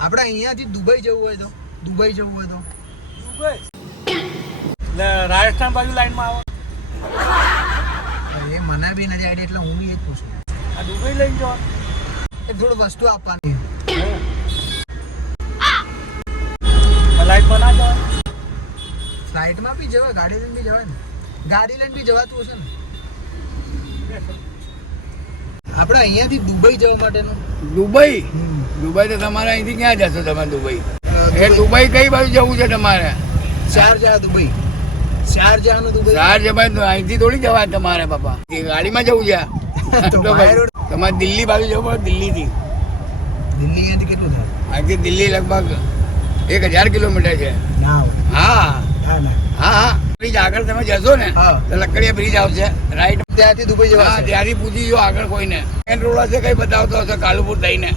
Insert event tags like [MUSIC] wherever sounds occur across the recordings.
આપણે અહીંયાથી દુબઈ જવું હોય તો દુબઈ જવું હોય તો. દુબઈ? રાજસ્થાન બાજુ લાઈનમાં આવો. એ મને બી નથી આઈડિયા એટલે હું બી એ જ પૂછું. આ દુબઈ લઈને જવા. એક થોડું વસ્તુ આપવાની. લાઈટમાં ના જવા ફ્લાઇટમાં બી જવાય ગાડી લઈને બી જવાય ને. ગાડી લઈને બી જવાતું હશે ને. આપણે અહીંયાથી દુબઈ જવા માટેનું? દુબઈ? દુબઈ તો તમારે અહીંથી ક્યાં જશો તમે દુબઈ? એ દુબઈ. કઈ બાજુ જવું છે તમારે? Sharjah Dubai. શારજાહનું દુબઈ. ચાર જવાય અહીંથી થોડી જવા તમારે બાપા. એ ગાડીમાં જવું છે. [LAUGHS] તમારે દિલ્હી બાજુ જવું પડે દિલ્હીથી. દિલ્હી અહીંથી કેટલું થાય? અહીંથી દિલ્હી લગભગ એક હજાર કિલોમીટર છે. હા. હા હા હા. બ્રિજ આગળ તમે જશો ને તો લકડીયા બ્રિજ આવશે. રાઈટ ત્યાંથી દુબઈ હા જવા ત્યાંથી પૂછી જો આગળ કોઈને. મેન રોડ હશે કઈ બતાવતો હશે કાલુપુર થઈને.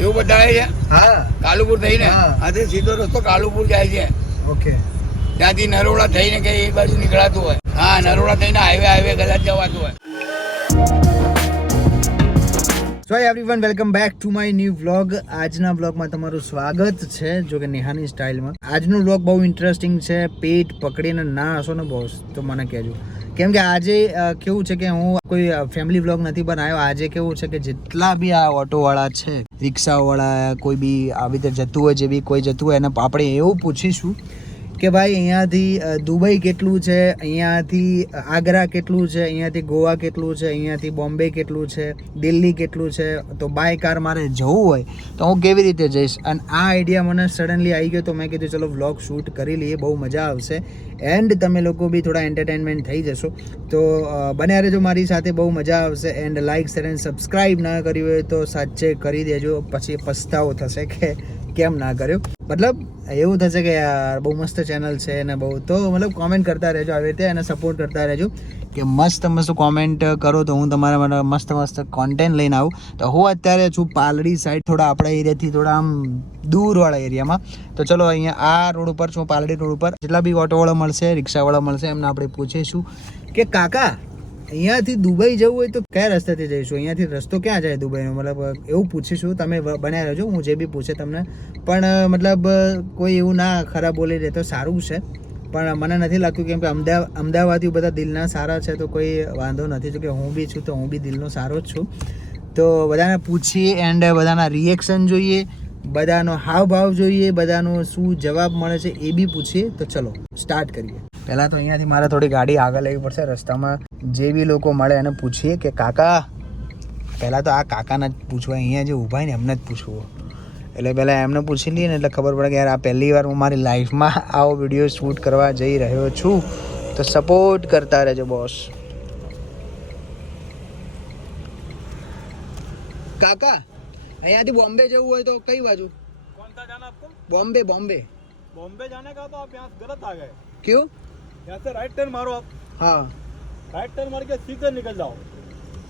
એવું બતાવે છે? હા. કાલુપુર થઈને? આથી આજે સીધો રસ્તો કાલુપુર જાય છે. ઓકે. ત્યાંથી નરોડા થઈને કઈ એ બાજુ નીકળાતું હોય. હા નરોડા થઈને હાઈવે હાઈવે કદાચ જવાતું હોય. So everyone welcome back to my new vlog આજના વ્લોગમાં તમારું સ્વાગત છે, જો કે નેહાની સ્ટાઇલમાં આજનું વ્લોગ બહુ ઇન્ટરેસ્ટિંગ છે, પેટ પકડીને ના હશો ને બોસ તો મને કહેજો. કેમ કે આજે કેવું છે કે હું કોઈ ફેમિલી વ્લોગ નથી બનાવ્યો, આજે કેવું છે કે જેટલા બી આ ઓટોવાળા છે રિક્ષાવાળા કોઈ બી આવી રીતે જતું હોય, જે બી કોઈ જતું હોય, એને આપણે એવું પૂછીશું કે ભાઈ અહીંયાથી દુબઈ કેટલું છે, અહીંયાથી આગ્રા કેટલું છે, અહીંયાથી ગોવા કેટલું છે, અહીંયાથી બોમ્બે કેટલું છે, દિલ્હી કેટલું છે, તો બાય કાર મારે જવું હોય, તો હું કેવી રીતે જઈશ? અને આ આઈડિયા મને સડનલી આવી ગયો, તો મેં કીધું, ચલો વ્લોગ શૂટ કરી લઈએ, બહુ મજા આવશે. એન્ડ તમે લોકો બી થોડા એન્ટરટેનમેન્ટ થઈ જશો. તો બને જો મારી સાથે, બહુ મજા આવશે. And like share and subscribe ના કર્યું હોય તો સાચે કરી દેજો. પછી પસ્તાવો થશે કે કેમ ના કર્યું? મતલબ, એવું થશે કે યાર, બહુ મસ્ત ચેનલ છે અને બહુ, તો મતલબ કોમેન્ટ કરતા રહેજો આવી રીતે અને સપોર્ટ કરતા રહેજો કે મસ્ત મસ્ત કોમેન્ટ કરો તો હું તમારા માટે મસ્ત મસ્ત કોન્ટેન્ટ લઈને આવું. તો હું અત્યારે છું પાલડી સાઈડ થોડા આપણા એરિયાથી થોડા આમ દૂરવાળા એરિયામાં તો ચલો અહીંયા આ રોડ ઉપર છું, પાલડી રોડ ઉપર. જેટલા બી ઓટોવાળા મળશે રિક્ષાવાળા મળશે, એમને આપણે પૂછીશું કે કાકા અહીંયાથી દુબઈ જવું હોય તો કયા રસ્તેથી જઈશું? અહીંયાથી રસ્તો ક્યાં જાય દુબઈનો? મતલબ, એવું પૂછીશું. તમે બનાવી બન્યા રહેજો. હું જે બી પૂછે તમને. પણ મતલબ કોઈ એવું ના ખરાબ બોલી દે તો સારું છે. પણ મને નથી લાગતું કેમ કે અમદાવાદ અમદાવાદીઓ બધા દિલના સારા છે તો કોઈ વાંધો નથી. જો કે હું બી છું તો હું બી દિલનો સારો જ છું. તો બધાને પૂછીએ એન્ડ બધાના રિએક્શન જોઈએ. બધાનો હાવભાવ જોઈએ, બધાનો શું જવાબ મળે છે એ બી પૂછીએ. તો ચલો સ્ટાર્ટ કરીએ. પહેલાં તો અહીંયાથી મારે થોડી ગાડી આગળ લેવી પડશે. રસ્તામાં જે બી લોકો મળે એને પૂછીએ કે, કાકા, પહેલાં તો આ કાકાને જ પૂછવા અહીંયા જે ઊભા ને, એમને જ પૂછવું એટલે પહેલાં એમને પૂછી લઈએ ને, એટલે ખબર પડે કે, યાર, આ પહેલી વાર હું મારી લાઈફમાં આવો વીડિયો શૂટ કરવા જઈ રહ્યો છું. તો સપોર્ટ કરતા રહેજો બોસ કાકા અહીંયાથી बॉम्बे જવું है तो कई बाजू। कौन सा जाना आपको? बॉम्बे बॉम्बे। बॉम्बे जाने का तो आप यहाँ से गलत आ गए। क्यों? यहाँ से राइट टर्न मारो आप। हाँ। राइट टर्न मार के सीधे निकल जाओ।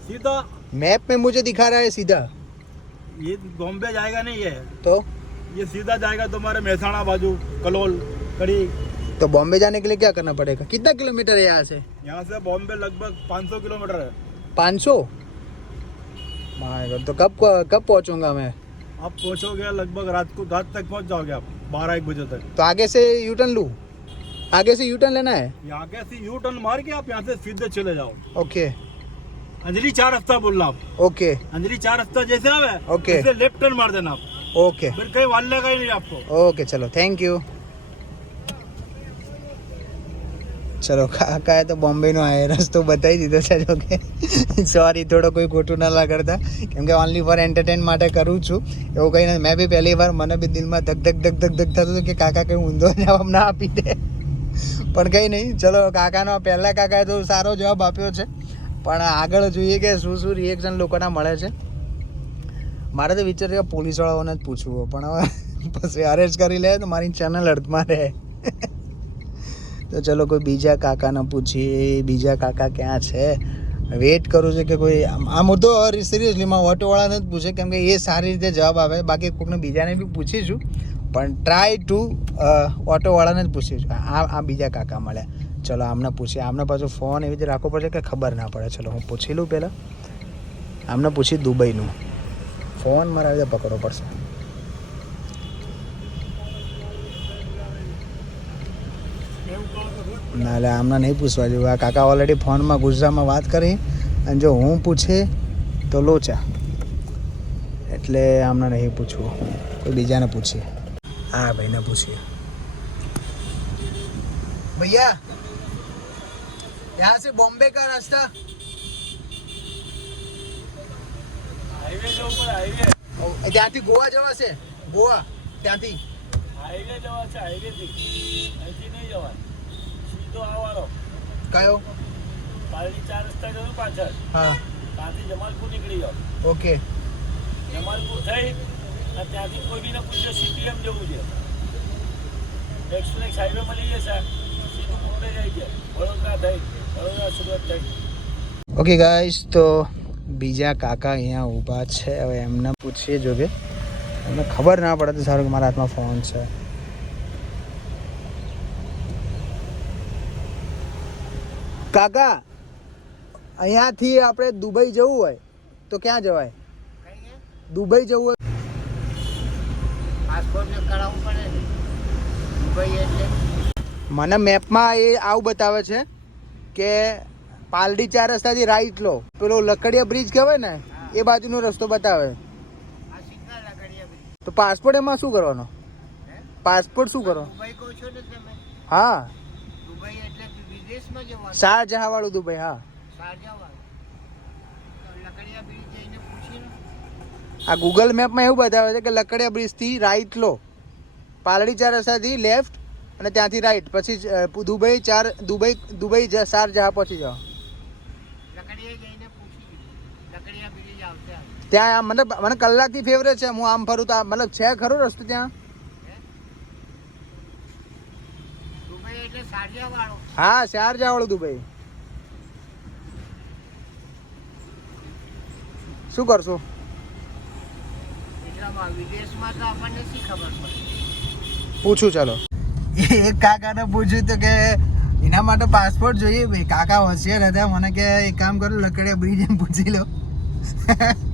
सीधा। मैप में मुझे दिखा रहा है सीधा। ये बॉम्बे जाएगा नहीं ये। तो? ये सीधा जाएगा तुम्हारे मेहसाणा बाजू कलोल कड़ी। तो बॉम्बे जाने के लिए क्या करना पड़ेगा? कितना किलोमीटर है यहाँ से? यहाँ से बॉम्बे लगभग 500 किलोमीटर है। 500 तो कब कब पहुंचूँगा मैं? आप पहुंचोगे लगभग रात को रात तक पहुँच जाओगे आप बारह एक बजे तक। तो आगे से यू टर्न लू? आगे से यू टर्न लेना है? आगे से यू टर्न मार के आप यहाँ से सीधे चले जाओ। ओके। अंजलि चार रास्ता बोलना आप। ओके। अंजलि चार रास्ता जैसे आप ओके। लेफ़्ट टर्न मार देना आप। ओके। फिर कहीं वाले का ही नहीं आपको। ओके चलो थैंक यू ચલો, કાકાએ તો બોમ્બેનો આ રસ્તો બતાવી દીધો છે, જો કે. સોરી થોડો કોઈ ખોટું ના લાગડતા. કેમ કે ઓનલી ફોર એન્ટરટેન માટે કરું છું. એવું કંઈ નથી મેં બી પહેલી વાર મને બી દિલમાં ધક ધક ધક ધક ધક થતું હતું કે કાકા કંઈ ઊંધો જવાબ ના આપી દે. પણ કંઈ નહીં, ચલો, કાકાનો પહેલાં કાકાએ તો સારો જવાબ આપ્યો છે. પણ આગળ જોઈએ કે શું શું રિએક્શન લોકોના મળે છે. મારે તો વિચાર પોલીસવાળાઓને જ પૂછવું પણ હવે પછી અરેસ્ટ કરી લે તો મારી ચેનલ અર્થમાં રહે. તો ચલો કોઈ બીજા કાકાને પૂછીએ બીજા કાકા ક્યાં છે? વેટ કરું છું કે કોઈ આમ મુદ્દો તો સિરિયસલી માં ઓટોવાળાને જ પૂછે કેમ કે એ સારી રીતે જવાબ આવે બાકી કોઈકને બીજાને બી પૂછીશું પણ ટ્રાય ટુ ઓટોવાળાને જ પૂછીશું આ આ બીજા કાકા મળ્યા ચલો આમને પૂછીએ. આમને પાછું ફોન એવી રીતે રાખવો પડશે કે ખબર ના પડે. ચલો હું પૂછી લઉં પહેલાં. આમને પૂછી દુબઈનું. ફોન મારા રીતે પકડવો પડશે. ના એટલે આમના નહીં પૂછવા જેવું. આ કાકા ઓલરેડી ફોનમાં ગુજરાતમાં વાત કરી. અને જો હું પૂછે તો લોચા. એટલે આમને નહીં પૂછવું. કોઈ બીજાને પૂછીએ. હા ભાઈને પૂછીએ. ભૈયા યહાં સે બોમ્બે કા રસ્તા? હાઈવે ત્યાંથી ગોવા જવા છે? ગોવા ત્યાંથી. હાઈવે જવા છે હાઈવે થી. અહીંથી નહીં જવાય. સીધો આવવાનો કયો? પાલડી ચાર રસ્તા જવું પાછળ? હા. ત્યાંથી જમાલપુર નીકળી જાઓ. ઓકે. જમાલપુર થઈ અને ત્યાંથી કોઈ બીને પૂછ્યો સીટીએમ જવું છે. એક્સપ્રેસ હાઈવે મળી જશે. સીધું મુંબઈ જાય છે. વડોદરા થઈ વડોદરા સુરત થઈ. ઓકે ગાઈસ તો બીજા કાકા અહીંયા ઊભા છે. હવે એમને પૂછીએ જો કે એમને ખબર ના પડે તો સારું કે મારા હાથમાં ફોન છે. કાકા અહીંયાથી આપણે દુબઈ જવું હોય તો ક્યાં જવાય? દુબઈ જવું હોય મને મેપમાં એ આવું બતાવે છે કે પાલડી ચાર રસ્તાથી રાઈટ લો. પેલો લકડિયા બ્રિજ કહેવાય ને એ બાજુનો રસ્તો બતાવે આ સિગ્નલ લગાડ્યા બધી તો પાસપોર્ટ એમાં શું કરવાનો? પાસપોર્ટ શું કરો હા. શાહજહાં વાળું દુબઈ હા. આ ગૂગલ મેપમાં એવું બતાવે છે કે લકડિયા બ્રિજથી રાઈટ લો. પાલડી ચાર રસ્તાથી લેફ્ટ અને ત્યાંથી રાઈટ પછી દુબઈ ચાર દુબઈ દુબઈ જ- શારજહાં પહોંચી જાઓ લકડિયા જઈને પૂછી લકડિયા બ્રિજ આવશે આ. ત્યાં આમ મતલબ મને કલાકથી ફેવરેટ છે. હું આમ ફરું તો મતલબ છે ખરો રસ્તો ત્યાં? દુબઈ એટલે શારજાવાળો. હા શારજહાં વાળું દુબઈ. શું કરશું? એટલામાં વિદેશમાં તો આપણને શી ખબર પડે? પૂછું ચાલો. [LAUGHS] એક કાકાને પૂછ્યું તો કે એના માટે પાસપોર્ટ જોઈએ? ભાઈ કાકા હોશિયાર હતા. મને કે એક કામ કરો લકડે બ્રિજ એમ પૂછી લો. [LAUGHS]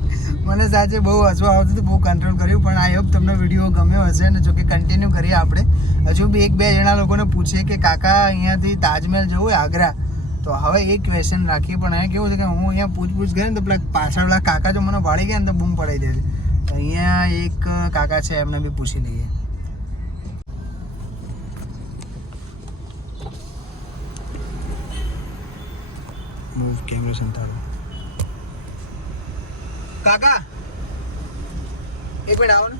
મને સાચે બહુ હસવું આવતું હતું, બહુ કંટ્રોલ કર્યું, પણ આઈ હોપ તમને વીડિયો ગમ્યો હશે ને જો કે કન્ટિન્યુ કરીએ આપણે. હજુ બી એક બે જણા લોકોને પૂછીએ કે, કાકા, અહીંયાથી તાજમહેલ જવું હોય આગ્રા? તો હવે એ ક્વેશ્ચન રાખીએ, પણ અહીંયા કેવું છે કે હું અહીંયા પૂછપૂછ ને તો પેલા પાછળવાળા કાકા જો મને વાળી ગયા ને તો બૂમ પડાવી દે છે તો અહીંયા એક કાકા છે, એમને બી પૂછી લઈએ. મૂવ કેમેરો સંતાડો કાકા. એક મિનિટ આવો ને.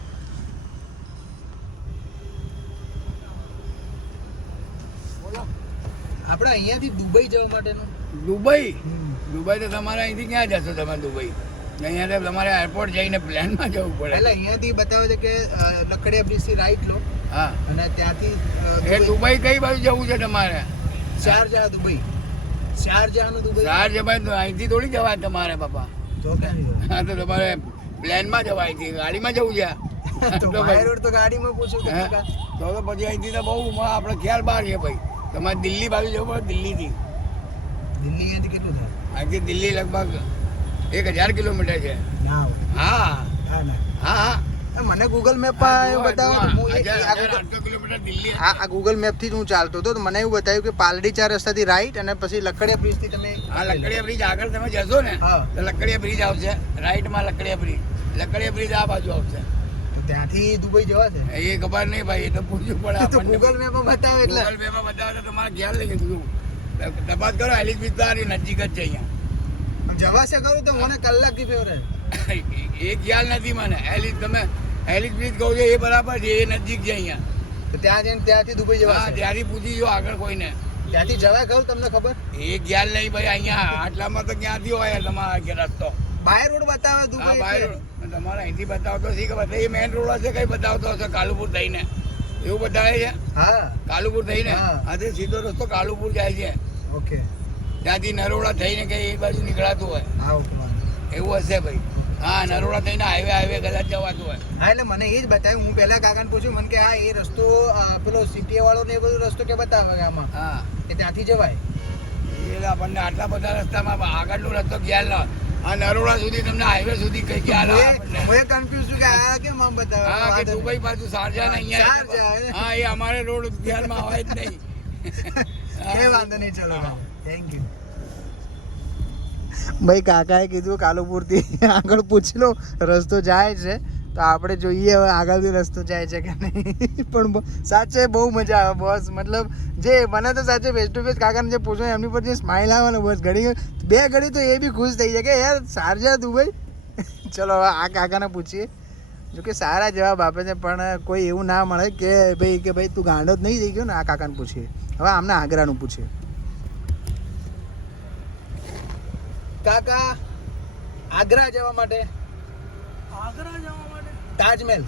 આપણે અહીંયાથી દુબઈ જવા માટેનું. દુબઈ? દુબઈ તો તમારે અહીંથી ક્યાં જશો તમે દુબઈ? અહીંયા તો તમારે એરપોર્ટ જઈને પ્લેનમાં જવું પડે. એટલે અહીંયાથી બતાવે છે કે લકડિયા બ્રિજથી રાઈટ લો. હા. અને ત્યાંથી એ દુબઈ- કઈ બાજુ જવું છે તમારે? Sharjah Dubai. શારજાહનું દુબઈ. ચાર જવાય અહીંથી થોડી જવાય તમારે બાપા. હા તો તમારે પ્લેનમાં જવાય અહીંથી ગાડીમાં જવું છે? [LAUGHS] તો રોડ તો ગાડીમાં પૂછું તો તો પછી અહીંથી તો બહુ આપણે ખ્યાલ બહાર છે ભાઈ. તમારે દિલ્હી બાજુ જવું પડે દિલ્હીથી. દિલ્હી અહીંથી કેટલું થાય? અહીંથી દિલ્હી લગભગ એક હજાર કિલોમીટર છે. હા. હા હા. મને ગૂગલ મેપ પર એવું બતાવ્યું આ ગૂગલ મેપથી થી હું ચાલતો હતો તો મને એવું બતાવ્યું કે પાલડી ચાર રસ્તાથી રાઈટ અને પછી લકડિયા બ્રિજથી તમે આ લકડિયા બ્રિજ આગળ તમે જશો ને તો લકડિયા બ્રિજ આવશે. રાઈટમાં લકડિયા બ્રિજ લકડિયા બ્રિજ આ બાજુ આવશે. તો ત્યાંથી દુબઈ જવા છે? એ ખબર નહીં ભાઈ એ તો પૂછવું પડે તો. ગૂગલ મેપમાં બતાવે એટલે. ગૂગલ પેમાં બતાવે તો તમારે ખ્યાલ નહીં કીધું. તપાસ કરો એલિસ વિસ્તારની નજીક જ છે અહીંયા. જવા છે કરું તો મને કલાકથી ફેવરેટ એ ખ્યાલ નથી મને. એલિસ તમે એલિસ બ્રિજ કહો છો એ બરાબર છે એ નજીક છે અહીંયા. તો ત્યાં જઈને ત્યાંથી દુબઈ જવા હા ત્યાંથી પૂછી જો આગળ કોઈને. ત્યાંથી જવાય કહું તમને ખબર? એ ખ્યાલ નહીં ભાઈ અહીંયા આટલામાં તો ક્યાંથી હોય તમારા કે રસ્તો? બાય રોડ બતાવે દુબઈ બાય રોડ. તમારે અહીંથી બતાવતો શી ખબર? એ મેઇન રોડ હશે કઈ બતાવતો હશે કાલુપુર થઈને? એવું બતાવે છે? હા. કાલુપુર થઈને. હા. સીધો રસ્તો કાલુપુર જાય છે. ઓકે. ત્યાંથી નરોડા થઈને કઈ એ બાજુ નીકળાતું હોય. હા એવું હશે ભાઈ. હા નરોડા થઈને હાઈવે હાઈવે કદાચ જવાતું હોય. હા એટલે મને એ જ બતાવ્યું. હું પહેલા કાકાને પૂછ્યું મને કે હા એ રસ્તો પેલો સિટી વાળો ને એ બધો રસ્તો કે બતાવે આમાં? હા. કે ત્યાંથી જવાય? એટલે આપણને આટલા બધા રસ્તામાં આગળનો રસ્તો ખ્યાલ ન. આ નરોડા સુધી તમને હાઈવે સુધી કઈ ખ્યાલ હું એ કન્ફ્યુઝ છું કે આ કેમ આમ બતાવે? હા કે દુબઈ બાજુ શારજા ને અહીંયા હા? એ અમારે રોડ ધ્યાનમાં હોય જ નહીં. [LAUGHS] એ વાંધો નહીં ચલો થેન્ક યુ ભાઈ કાકાએ કીધું કાલુપુરથી [LAUGHS] આગળ પૂછી લો, રસ્તો જાય છે. તો આપણે જોઈએ હવે આગળથી રસ્તો જાય છે કે નહીં. [LAUGHS] પણ સાચે બહુ મજા આવે, બસ. મતલબ જે, મને તો સાચે ફેસ ટુ ફેસ કાકાને જે પૂછો એમની પર જે સ્માઇલ આવે ને બસ, ઘડી બે ઘડી તો એ બી ખુશ થઈ જાય કે, યાર, સારજા દુબઈ [LAUGHS] ચલો, હવે આ કાકાને પૂછીએ. જોકે સારા જવાબ આપે છે, પણ કોઈ એવું ના મળે કે ભાઈ કે ભાઈ તું ગાંડો જ નહીં થઈ ગયો ને, આ કાકાને પૂછીએ. હવે આમને આગ્રાનું પૂછીએ. કાકા આગ્રા જવા માટે? આગ્રા જવા માટે? તાજમહેલ.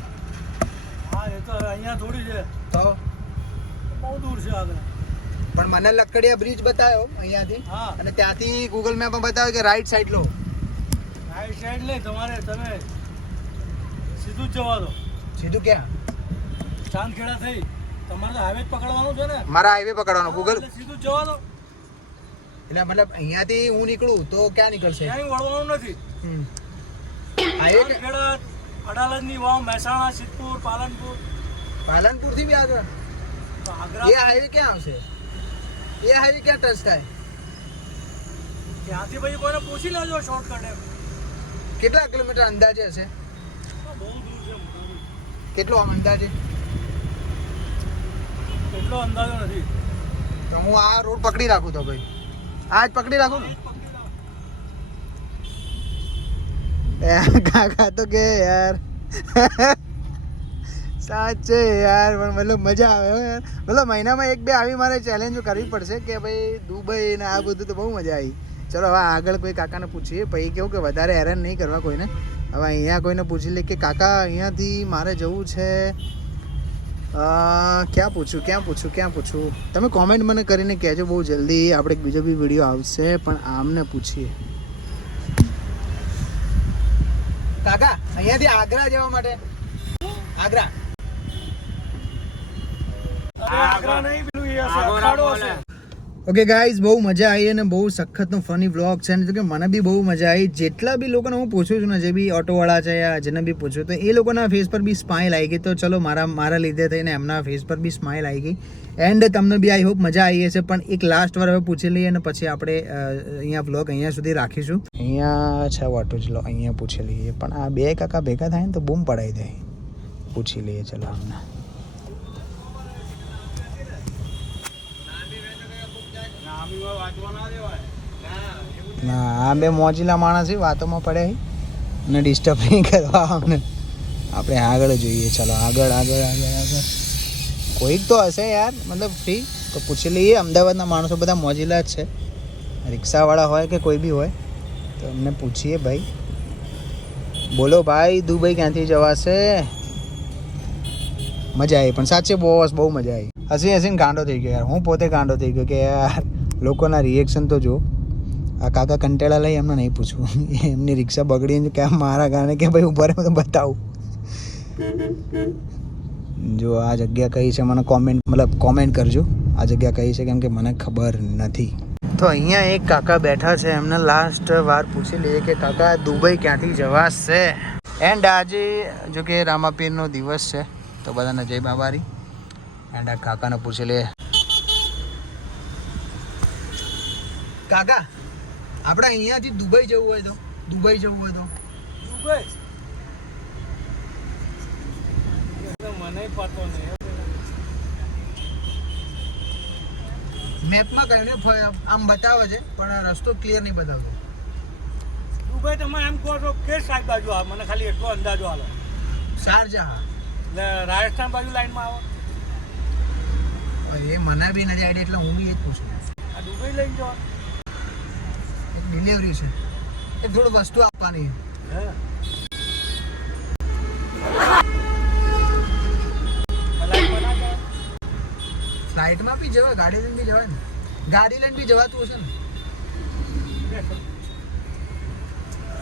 હા એ તો અહીંયા થોડી છે. તો? બહુ દૂર છે આગ્રા પણ મને લકડિયા બ્રિજ બતાવ્યો અહીંયાથી. હા. અને ત્યાંથી ગૂગલ મેપમાં બતાવ્યો કે રાઈટ સાઈડ લો. રાઈટ સાઈડ લે તમારે તમે સીધું જ જવા દો. સીધું ક્યાં? ચાંદખેડા થઈ. તમારે હાઈવે પકડવાનો છે ને? મારા હાઈવે પકડવાનો. ગૂગલ સીધું જવા દો. એટલે મતલબ અહીંયાથી હું નીકળું તો ક્યાં નીકળશે? ક્યાંય વળવાનું નથી. હમ. એક અડાલજની વાવ મહેસાણા સિદ્ધપુર પાલનપુર. પાલનપુરથી બી આગળ? તો એ હાઈવે ક્યાં આવશે? એ હાઈવે ક્યાં ટચ થાય? ત્યાંથી પછી કોઈને પૂછી લેજો શોર્ટકટ એમ. કેટલા કિલોમીટર અંદાજે હશે? બહુ દૂર છે કેટલો આમ અંદાજે? કેટલો અંદાજો નથી. તો હું આ રોડ પકડી રાખું તો ભાઈ. આ જ પકડી રાખું ને. કાકા તો કે યાર. સાચે યાર, પણ મતલબ મજા આવે યાર. મતલબ મહિનામાં એક બે આવી મારે ચેલેન્જ કરવી પડશે કે ભાઈ દુબઈ ને આ બધું તો બહુ મજા આવી. ચલો, હવે આગળ કોઈ કાકાને પૂછીએ. પછી કેવું કે વધારે હેરાન નહીં કરવા કોઈને. હવે અહીંયા કોઈને પૂછી લે કે કાકા, અહીંયાથી મારે જવું છે. ક્યાં પૂછું ક્યાં પૂછું ક્યાં પૂછું? તમે કોમેન્ટ મને કરીને કહેજો બહુ જલ્દી આપણે એક બીજો બી વીડિયો આવશે પણ આમને પૂછીએ. કાકા અહીંયાથી આગ્રા જવા માટે. આગ્રા. આગ્રા નહીં પેલું એ અખાડો હશે. ઓકે ગાઈઝ બહુ મજા આવી અને બહુ સખતનો ફની વ્લોગ છે. અને કે મને બી બહુ મજા આવી. જેટલા બી લોકોને હું પૂછું છું ને, જે બી ઓટોવાળા છે યા જેને બી પૂછ્યું તો એ લોકોના ફેસ પર બી સ્માઇલ આવી ગઈ. તો ચલો, મારા મારા લીધે થઈને એમના ફેસ પર બી સ્માઇલ આવી ગઈ. એન્ડ તમને બી આઈ હોપ મજા આવી હશે. પણ એક લાસ્ટ વાર હવે પૂછી લઈએ અને પછી આપણે અહીંયા વ્લોગ અહીંયા સુધી રાખીશું. અહીંયા છે વાટો ચલો, અહીંયા પૂછી લઈએ. પણ આ બે કાકા ભેગા થાય ને તો બૂમ પડાવી દે. પૂછી લઈએ, ચલો અમને ના, આ બે મોજીલા માણસ છે, વાતોમાં પડ્યા અને ડિસ્ટર્બ નહીં કરવા અમને. આપણે આગળ જોઈએ, ચાલો, આગળ આગળ આગળ આગળ. કોઈક તો હશે યાર, મતલબ ફ્રી તો પૂછી લઈએ, અમદાવાદના માણસો બધા મોજીલા જ છે. રિક્ષાવાળા હોય કે કોઈ બી હોય, તો એમને પૂછીએ ભાઈ. બોલો ભાઈ, દુબઈ ક્યાંથી જવાશે? મજા આવી, પણ સાચે બહુ બહુ મજા આવી. હસી હસીને ગાંડો થઈ ગયો યાર, હું પોતે ગાંડો થઈ ગયો કે યાર. લોકોના રિએક્શન તો જો, આ કાકા કંટાળા લઈ એમને નહીં પૂછવું. [LAUGHS] એમની રિક્ષા બગડી કે મારા કારણે કે ભાઈ ઊભા રહે તો બતાવું. જો આ જગ્યા કઈ છે, મને કોમેન્ટ મતલબ કોમેન્ટ કરજો. આ જગ્યા કઈ છે, કેમ કે મને ખબર નથી. તો અહીંયા એક કાકા બેઠા છે, એમને લાસ્ટ વાર પૂછી લઈએ કે કાકા, દુબઈ ક્યાંથી જવાશે? એન્ડ આજે જો કે રામાપીરનો દિવસ છે, તો બધાને જય બાબારી. એન્ડ આ કાકાને પૂછી લઈએ કાકા આપણે અહીંયાથી દુબઈ જવું હોય તો દુબઈ જવું હોય તો. દુબઈ? મને પતો નહીં. મેપમાં કહ્યું ને આમ બતાવે છે પણ રસ્તો ક્લિયર નહીં બતાવતો. દુબઈ તમે એમ કહો છો કે સાહેબ બાજુ આવે? મને ખાલી એટલો અંદાજો આલો. શારજાહ. રાજસ્થાન બાજુ લાઈનમાં આવો. એ મને બી નથી આઈડિયા એટલે હું બી એ જ પૂછું. આ દુબઈ લઈને જવાનું. ડિલિવરી છે. એ થોડું વસ્તુ આપવાની? ફ્લાઇટમાં બી જવાય ગાડી લઈને બી જવાય ને. ગાડી લઈને બી જવાતું હશે ને.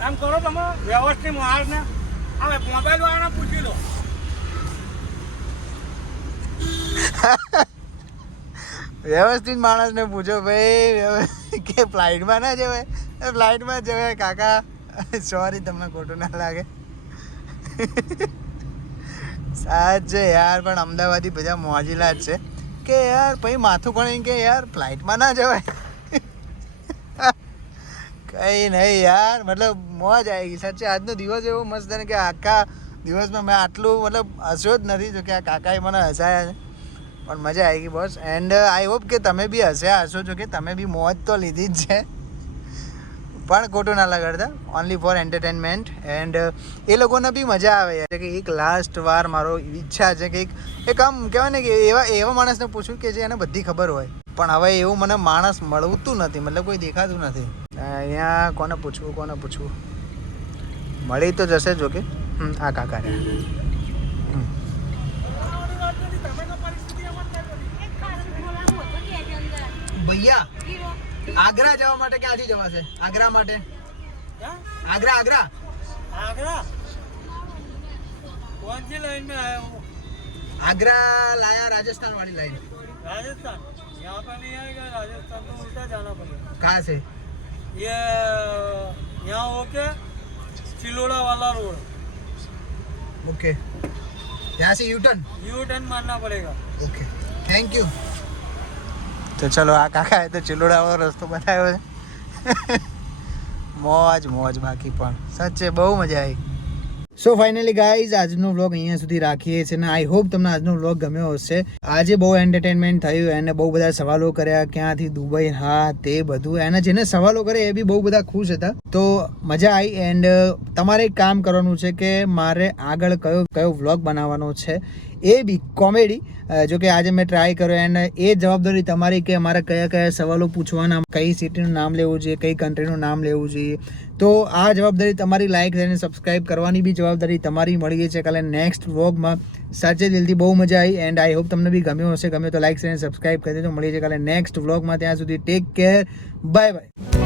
એમ કરો તમે વ્યવસ્થિત માણસને હવે મોબાઈલ વાળાને પૂછી લો. [LAUGHS] વ્યવસ્થિત માણસને પૂછો ભાઈ વ્યવ- કે ફ્લાઇટમાં ના જવાય? ફ્લાઇટમાં જવાય, કાકા. સોરી તમને ખોટું ના લાગે. સાચે યાર, પણ અમદાવાદી બધા મોજીલા જ છે. કે યાર, પછી માથું ગણીને કે યાર ફ્લાઇટમાં ના જવાય. કઈ નહીં યાર, મતલબ મોજ આવી ગઈ. સાચે આજનો દિવસ એવો મસ્ત કે આખા દિવસમાં મેં આટલું, મતલબ હસ્યો જ નથી. જો કે આ કાકાએ મને હસાયા છે. પણ મજા આવી ગઈ બસ એન્ડ આઈ હોપ કે તમે બી હશે. હશો જો કે તમે બી મોજ તો લીધી જ છે. પણ ખોટું ના લગાડતા. ઓનલી ફોર એન્ટરટેનમેન્ટ એન્ડ એ લોકોને બી મજા આવે યાર. કે એક લાસ્ટ વાર મારો ઈચ્છા છે કે એક એક આમ કહેવાય ને કે એવા એવા માણસને પૂછું કે જે એને બધી ખબર હોય. પણ હવે એવું મને માણસ મળતું નથી. મતલબ કોઈ દેખાતું નથી. અહીંયા કોને પૂછવું કોને પૂછવું? મળી તો જશે જો કે. આ કાકા ભૈયા આગ્રા જવા માટે ક્યાંથી જવાશે આગ્રા માટે આગ્રા આગ્રા आगरा कौन सी लाइन में आया हूँ आगरा लाया राजस्थान वाली लाइन राजस्थान यहाँ पर नहीं आएगा राजस्थान तो उल्टा जाना पड़ेगा कहाँ से ये यहाँ होके चिलोड़ा वाला रोड ओके यहाँ से यू टर्न यू टर्न मारना पड़ेगा ઓકે થેન્ક યુ તો ચલો આ કાકાએ તો ચિલોડાવાળો રસ્તો બતાવ્યો છે. મોજ મોજ બાકી પણ. સાચે, બહુ મજા આવી. સો ફાઇનલી ગાઈઝ આજનો વ્લોગ અહીંયા સુધી રાખીએ છીએ અને આઈ હોપ તમને આજનો વ્લોગ ગમ્યો હશે. આજે બહુ એન્ટરટેનમેન્ટ થયું એને બહુ બધા સવાલો કર્યા, ક્યાંથી દુબઈ, હા, તે બધું. એને જેને સવાલો કરે એ બી બહુ બધા ખુશ હતા. તો મજા આવી એન્ડ તમારે એક કામ કરવાનું છે કે મારે આગળ કયો કયો વ્લોગ બનાવવાનો છે એ બી કોમેડી જો કે આજે મેં ટ્રાય કર્યો એન્ડ એ જવાબદારી તમારી કે અમારે કયા કયા સવાલો પૂછવાના, કઈ સિટીનું નામ લેવું જોઈએ, કઈ કન્ટ્રીનું નામ લેવું જોઈએ. તો આ જવાબદારી તમારી લાઈક અને સબસ્ક્રાઇબ કરવાની બી જવાબદારી તમારી મળી ગઈ છે. કાલે નેક્સ્ટ વ્લોગમાં સાચે દિલથી બહુ મજા આવી એન્ડ આઈ હોપ તમને બી ગમ્યું હશે. ગમે તો લાઈક અને સબસ્ક્રાઇબ કરી દેજો. મળીએ છીએ કાલે નેક્સ્ટ વ્લોગમાં ત્યાં સુધી ટેક કેર બાય બાય